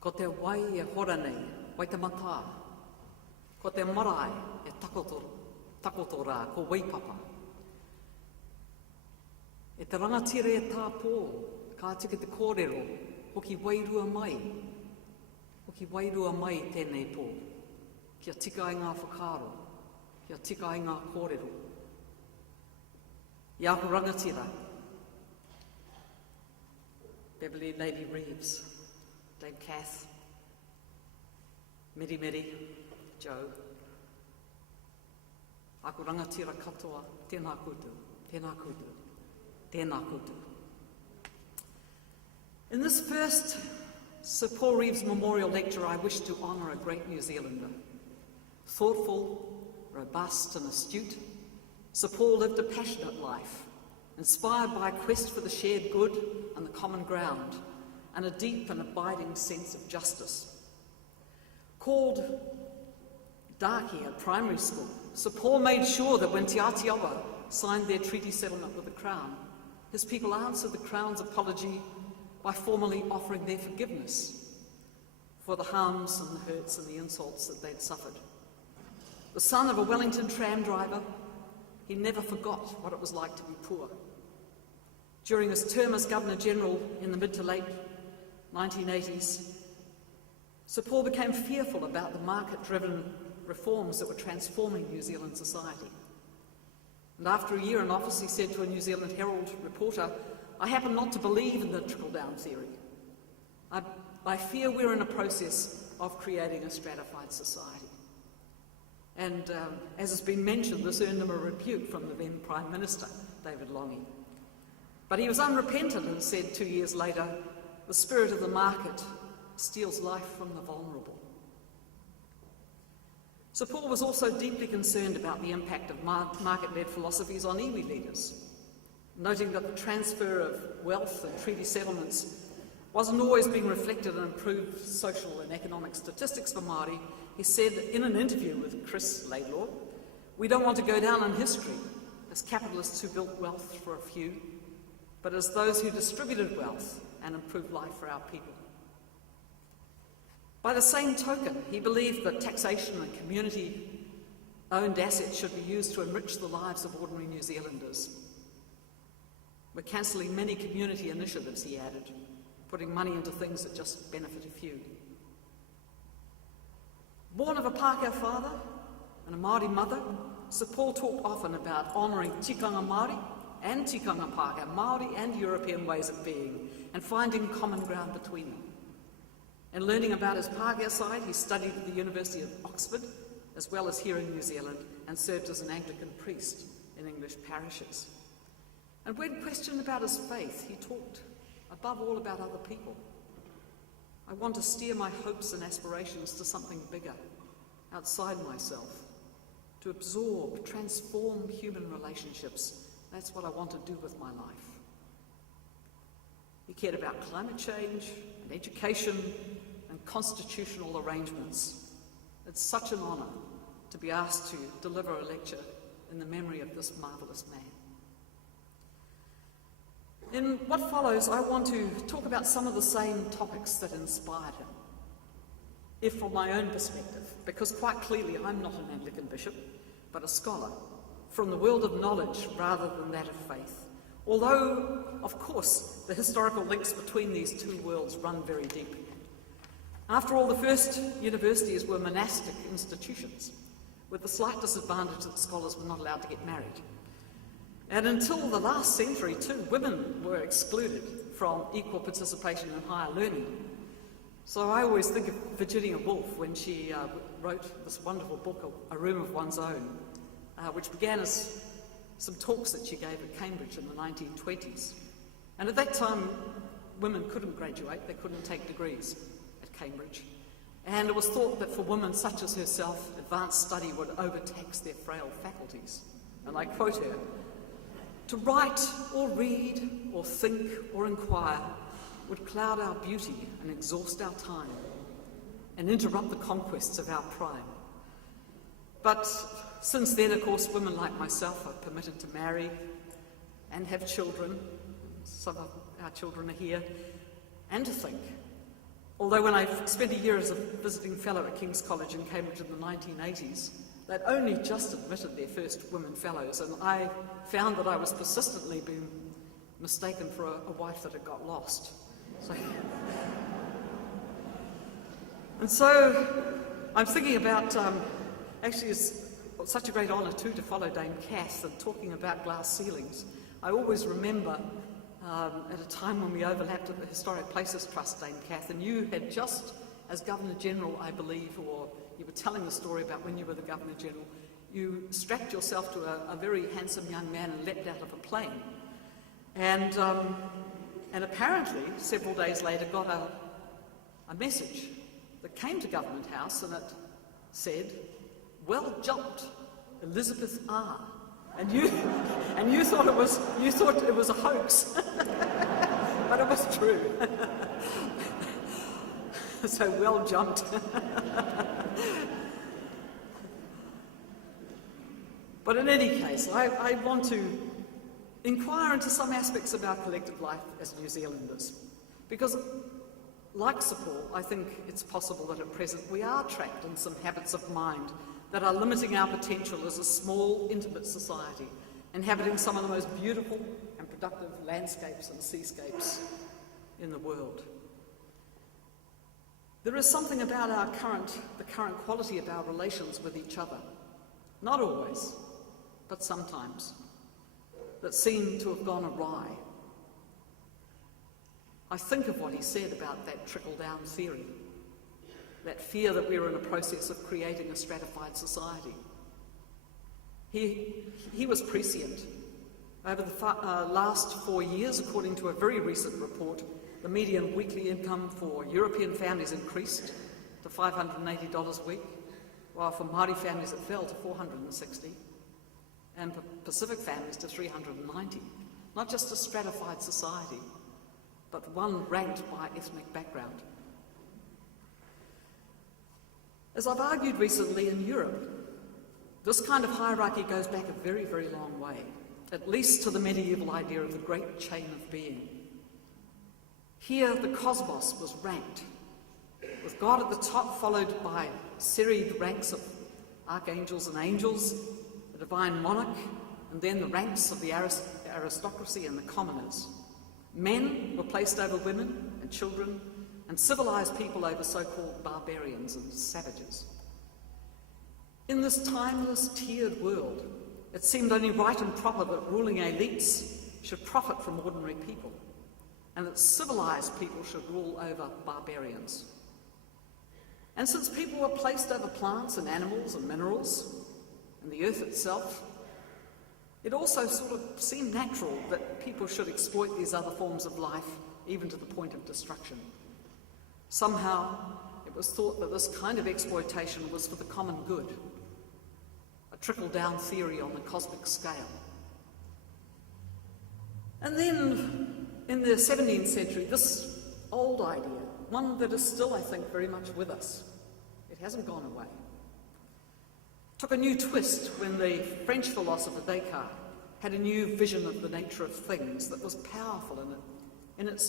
Ko te wai e hora nei, wai te mata. Ko te marae e takoto rā, ko waipapa. E te rangatira e tāpō, ka tika te kōrero, hoki wairua mai. Hoki wairua mai tēnei pō. Kia tika ai ngā whakaaro, kia tika ai ngā kōrero. I aku rangatira, Beverly Lady Reeves, Dame Kath, Meri, Joe. Aku rangatira katoa, tēnā koutou, tēnā koutou, tēnā koutou. In this first Sir Paul Reeves Memorial Lecture, I wish to honour a great New Zealander. Thoughtful, robust and astute, Sir Paul lived a passionate life, inspired by a quest for the shared good and the common ground, and a deep and abiding sense of justice. Called Daki at primary school, Sir Paul made sure that when Te Ātiawa signed their treaty settlement with the Crown, his people answered the Crown's apology by formally offering their forgiveness for the harms and the hurts and the insults that they'd suffered. The son of a Wellington tram driver, he never forgot what it was like to be poor. During his term as Governor-General in the mid to late 1980s, Sir Paul became fearful about the market-driven reforms that were transforming New Zealand society. And after a year in office, he said to a New Zealand Herald reporter, "I happen not to believe in the trickle-down theory. I fear we're in a process of creating a stratified society." And as has been mentioned, this earned him a rebuke from the then Prime Minister, David Lange. But he was unrepentant and said 2 years later, "The spirit of the market steals life from the vulnerable." Sir Paul was also deeply concerned about the impact of market-led philosophies on iwi leaders, noting that the transfer of wealth and treaty settlements wasn't always being reflected in improved social and economic statistics for Māori. He said in an interview with Chris Laidlaw, "We don't want to go down in history as capitalists who built wealth for a few, but as those who distributed wealth and improved life for our people." By the same token, he believed that taxation and community-owned assets should be used to enrich the lives of ordinary New Zealanders. "We're cancelling many community initiatives," he added, putting money into things that just benefit a few. Born of a Pākehā father and a Māori mother, Sir Paul talked often about honouring tikanga Māori and tikanga Pākehā, Māori and European ways of being, and finding common ground between them. And learning about his Pākehā side, he studied at the University of Oxford, as well as here in New Zealand, and served as an Anglican priest in English parishes. And when questioned about his faith, he talked above all about other people. "I want to steer my hopes and aspirations to something bigger, outside myself, to absorb, transform human relationships. That's what I want to do with my life." He cared about climate change and education and constitutional arrangements. It's such an honour to be asked to deliver a lecture in the memory of this marvellous man. In what follows, I want to talk about some of the same topics that inspired him, if from my own perspective, because quite clearly I'm not an Anglican bishop, but a scholar, from the world of knowledge rather than that of faith. Although, of course, the historical links between these two worlds run very deep. After all, the first universities were monastic institutions, with the slight disadvantage that scholars were not allowed to get married. And until the last century, too, women were excluded from equal participation in higher learning. So I always think of Virginia Woolf when she wrote this wonderful book, A Room of One's Own, which began as some talks that she gave at Cambridge in the 1920s. And at that time, women couldn't graduate, they couldn't take degrees at Cambridge. And it was thought that for women such as herself, advanced study would overtax their frail faculties. And I quote her, "To write or read or think or inquire would cloud our beauty and exhaust our time and interrupt the conquests of our prime. But since then, of course, women like myself are permitted to marry and have children, some of our children are here, and to think. Although when I spent a year as a visiting fellow at King's College in Cambridge in the 1980s, they'd only just admitted their first women fellows, and I found that I was persistently being mistaken for a wife that had got lost. So I'm thinking about, actually it's such a great honour too to follow Dame Kath and talking about glass ceilings. I always remember at a time when we overlapped at the Historic Places Trust, Dame Kath, and you had just, as Governor-General, I believe, or you were telling the story about when you were the Governor-General, you strapped yourself to a very handsome young man and leapt out of a plane. And apparently, several days later, got a message that came to Government House, and it said, "Well jumped, Elizabeth R." And you thought it was a hoax, but it was true. So well jumped. But in any case, I want to inquire into some aspects of our collective life as New Zealanders, because like Sepul, I think it's possible that at present we are trapped in some habits of mind that are limiting our potential as a small, intimate society, inhabiting some of the most beautiful and productive landscapes and seascapes in the world. There is something about the current quality of our relations with each other, not always, but sometimes, that seem to have gone awry. I think of what he said about that trickle-down theory, that fear that we're in a process of creating a stratified society. He was prescient. Over the last 4 years, according to a very recent report, the median weekly income for European families increased to $580 a week, while for Māori families it fell to $460, and for Pacific families to $390. Not just a stratified society, but one ranked by ethnic background. As I've argued recently, in Europe, this kind of hierarchy goes back a very, very long way, at least to the medieval idea of the great chain of being. Here, the cosmos was ranked, with God at the top, followed by serried ranks of archangels and angels, the divine monarch, and then the ranks of the aristocracy and the commoners. Men were placed over women and children, and civilized people over so-called barbarians and savages. In this timeless, tiered world, it seemed only right and proper that ruling elites should profit from ordinary people, and that civilized people should rule over barbarians. And since people were placed over plants and animals and minerals, and the earth itself, it also sort of seemed natural that people should exploit these other forms of life, even to the point of destruction. Somehow, it was thought that this kind of exploitation was for the common good, a trickle-down theory on the cosmic scale. And then, in the 17th century, this old idea, one that is still, I think, very much with us, it hasn't gone away, took a new twist when the French philosopher Descartes had a new vision of the nature of things that was powerful in its